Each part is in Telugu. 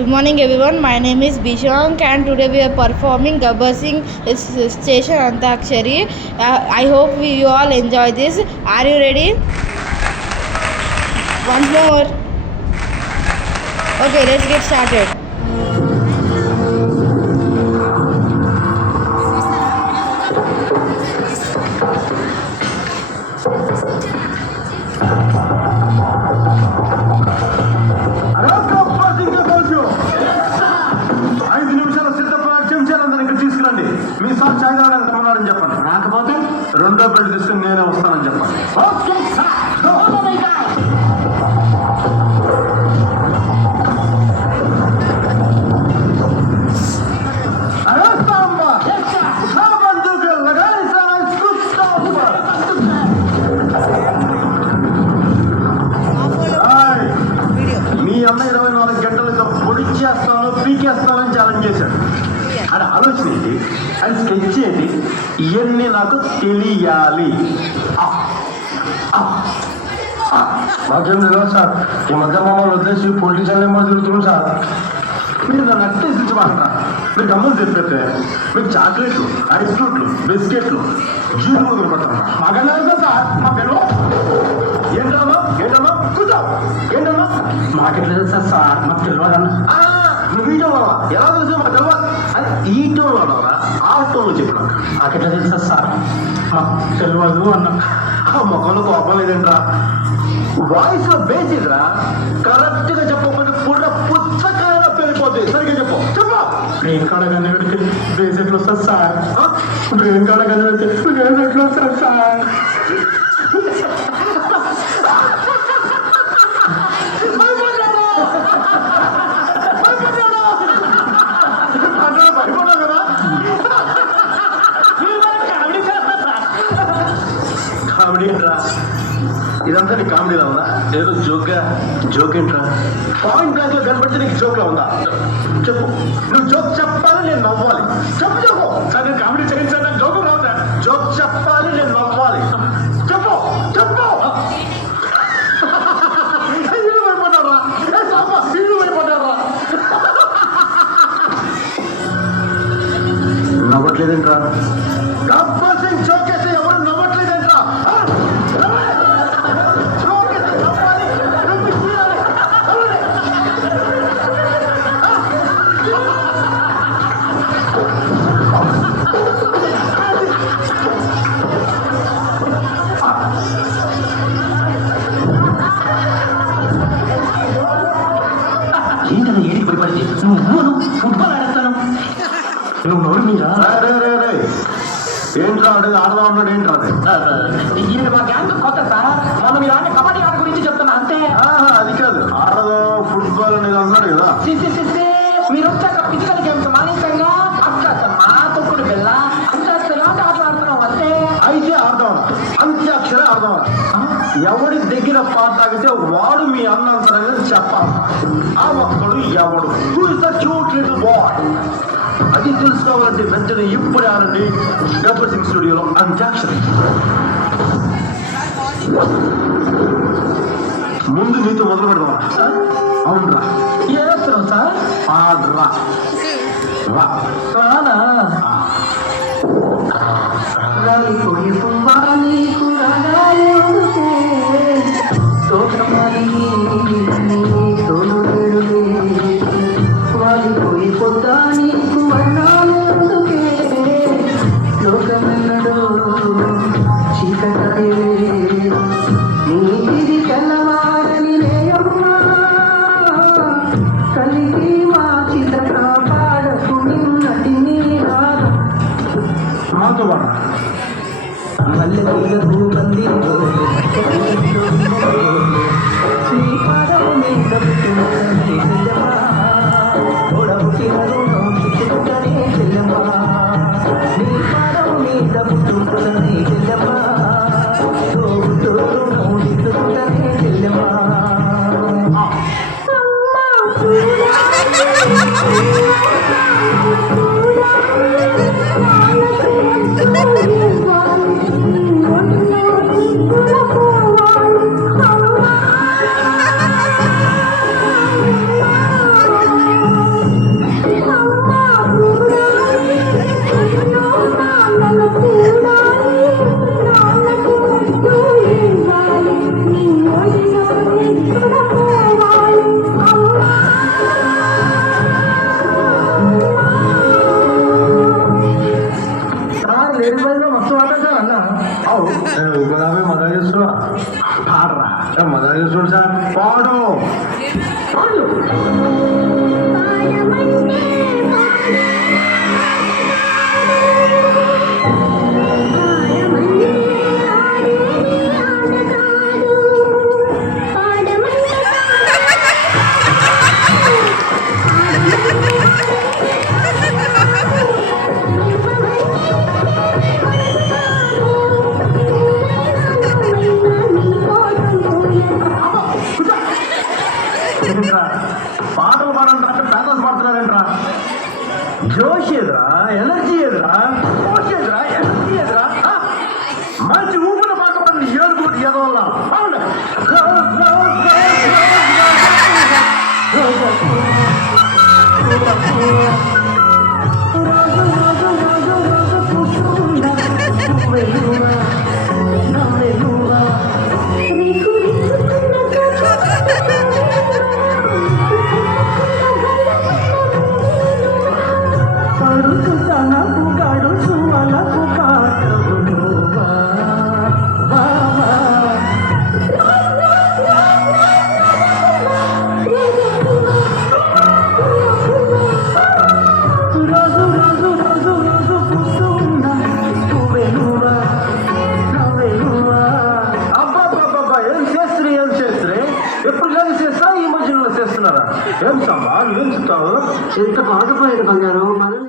Good morning everyone, my name is Bishank and today we are performing Gabbar Singh Station Antakshari. I hope you all enjoy this. Are you ready? Once more. Okay, let's get started. మీ సార్ చాయ్ తాగడానికి రమ్మన్నారని చెప్పండి. రాకపోతే రెండో పెళ్లి తీసుకుని నేనే వస్తానని చెప్పండి. మీ అన్న 24 గంటలుగా పొడి చేస్తాను పీకేస్తానని ఛాలెంజ్ చేశాడు. అది ఆలోచన ఏంటి, అది స్కెచ్ ఏంటి, ఇవన్నీ నాకు తెలియాలి. మాకేం తెలియదు సార్. ఈ మధ్య మమ్మల్ని వదిలేసి పొలిటీషియన్ ఏమో తిరుగుతున్నాం సార్. మీరు నన్ను అట్టేసించమంటారా? మీరు గమ్మలు చెప్పేస్తే మీకు చాక్లెట్లు, ఐస్ ఫ్రూట్లు, బిస్కెట్లు, జీలు కొనుక్కుంటారా? మాకన్నా సార్. మా పేరు ఏంటమ్మా ఏంటమ్మా కూర్చో. ఏంటమ్మా మాకెట్లా తెలుసా సార్? మాకు తెలియదన్నా. నువ్వు ఈటం వాడవా? ఎలా తెలుసు మాకు తెలియదు. అది ఈటం వాడవరా? ఆటంలో చెప్పినా మాకెట్లా తెలుసా సార్? మాకు తెలియదు అన్న. ఆ ముఖంలో కోపం లేదంటరా, వాయిస్ లో బేసిద్రా. కరెక్ట్ గా చెప్పకపోతే పుట్ట పుచ్చకాయల పెళ్ళిపోతుంది. సరిగ్గా చెప్పు చెప్పు. బ్రెయిన్ కాడ కన్నా పెడితే బేస్ ఎట్లా వస్తుంది సార్? బ్రెయిన్ కాడ కన్నా పెడితే బేస్ ఎట్లా వస్తుంది సార్? కామెడీ ఏంట్రా? ఇదంతా నీ కామెడీలో ఉందా? ఏదో జోక్ ఏంట్రా? పాయింట్ బ్లాంక్ లో కనబడితే నీకు జోక్లో ఉందా? చెప్పు. నువ్వు జోక్ చెప్పాలి, నేను నవ్వాలి. చెప్పు. సార్ నేను కామెడీ చేయండి సార్. నాకు జోకు రావు సార్. జోక్ చెప్పాలి, నేను నవ్వాలి. చెప్పు. ఇల్లు పడిపోతారా? ఇల్లు పడిపోతారా? నవ్వట్లేదేంట్రా? గబ్బర్ సింగ్ జోక్ వేస్తే ఎవరు నవ్వట్లేదేంట్రా? ఏంటన్నా ఏడికి పడిపడితే నువ్వు ఫుట్బాల్ ఆడేస్తాను. నువ్వు నోరు మీద ఏంట్రా అడిగి ఆడదా ఉన్నాడు? ఏంట్రా అది? ఇది మా గ్యాంగ్ కొత్త సార్. మొన్న మీరు ఆడే కబడ్డీ ఆట గురించి చెప్తున్నా అంతే. అది కాదు, ఆడదో ఫుట్బాల్ అనేది అన్నాడు కదా. మీరు వచ్చాక ఫిజికల్ గేమ్స్ మానేసంగా అక్క మా తొక్కుడు పిల్ల అంత్యాక్షరి ఆట ఆడుతున్నాం అంతే. అయితే ఆడదామా? అంత్యాక్షరే ఆడదామా? ఎవడి దగ్గర పాట తాగితే వాడు మీ అన్నంతరంగా చెప్పాలి. ఆ ఒక్కడు ఎవడు? Who is the cute little boy? అది తెలుసుకోవాలంటే వెంటనే ఇప్పుడే ఆడండి గబ్బర్ సింగ్ స్టూడియోలో అంత్యాక్షరి. ముందు మీతో మొదలు పెడదామా? అవునరా. ఏ వస్తున్నాం సార్? ఆడరా. రానా? మాతో పాడరా. ఏంట్రా పాటలు పాడంటే ప్యాథోస్ పాడుతున్నారేంట్రా? జోష్ ఎదురా, ఎనర్జీ ఎదురా, జోష్ ఎదురా, ఎనర్జీ ఎదురా. మంచి ఊపిన పాట పాడండి ఏడుగురు ఎదవల్ల అవును. ఎప్పుడు లేదు చేస్తా ఈ మధ్యలో చేస్తున్నారా? ఏం సమ్మా నువ్వేం చెప్తావు? ఎంత బాధపోయాడు బంగారు మనల్ని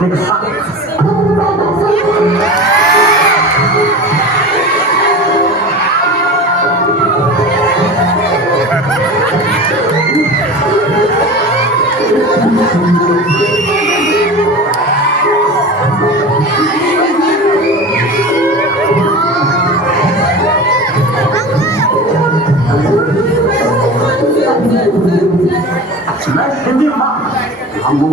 నీకు హిందీ మా అమ్మో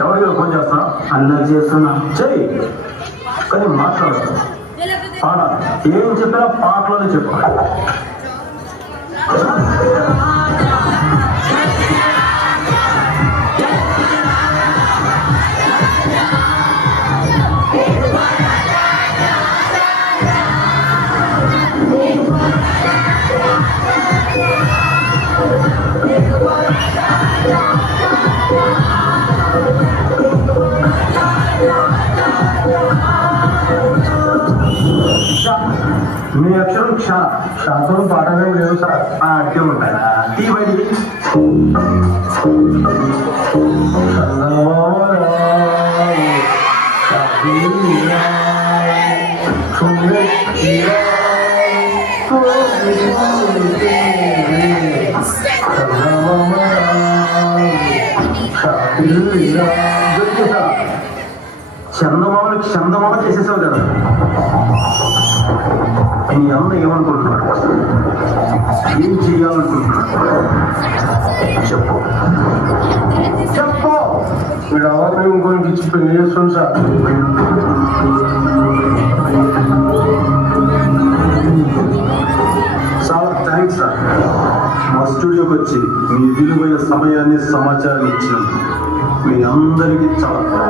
ఎవరికి ఫోన్ చేస్తా? అన్నది చేస్తున్నా. చెయ్యి కానీ మాట్లాడదు. పాట ఏం చెప్పినా పాటలోనే చెప్పు. మీ అక్షరం క్ష, క్షతో పాఠమే లేవు సార్. అట్టే ఉంటారా? టీ బయటికి చందమామ చేసేసావు కదా. నీ అన్న ఏమనుకుంటున్నాడు? ఏం చేయాలనుకుంటున్నాడు? చెప్పు చెప్పు. మీరు అవన్నీ ఇంకొకరికి ఇచ్చి పెళ్లి చేస్తుంది సార్. చాలా థ్యాంక్స్ సార్. మా స్టూడియోకి వచ్చి మీ విలువైన సమయాన్ని సమాచారం ఇచ్చినందుకు. మీ అందరికీ చాలా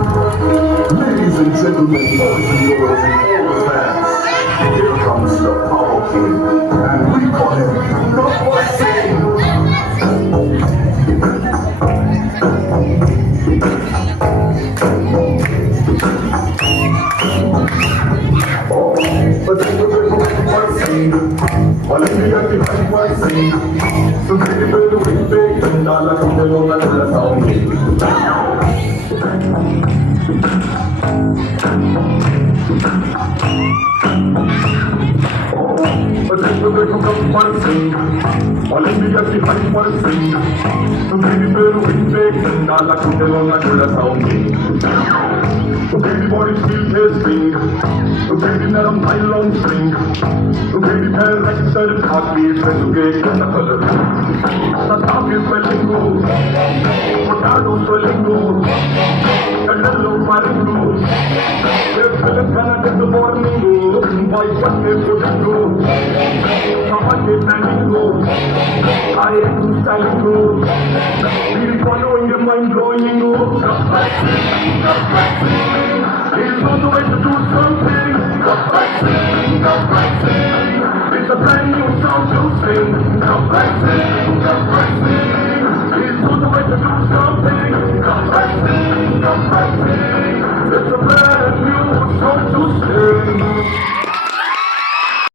Ladies and gentlemen, boys and girls, and all the fans, here comes the Power King, and we call him Gabbar Singh. Olivia की हलवा सिंह सुखी बेलू पे कंडाला कंडलो न लसाऊंगी देखो गब्बर सिंह ओलंपिया की हलवा सिंह सुखी बेलू पे कंडाला कंडलो न लसाऊंगी Baby body feel his swing, baby naram high long string, baby pair rector khaki fenuge kanakal. Satapi swellingu, potato swellingu, kandallu maringu. Philip kana get warningu, boy patte putingu, samake planningu, I am stylingu, really following the mind blowingu. He's on the way to do something. It's a brand new song to sing.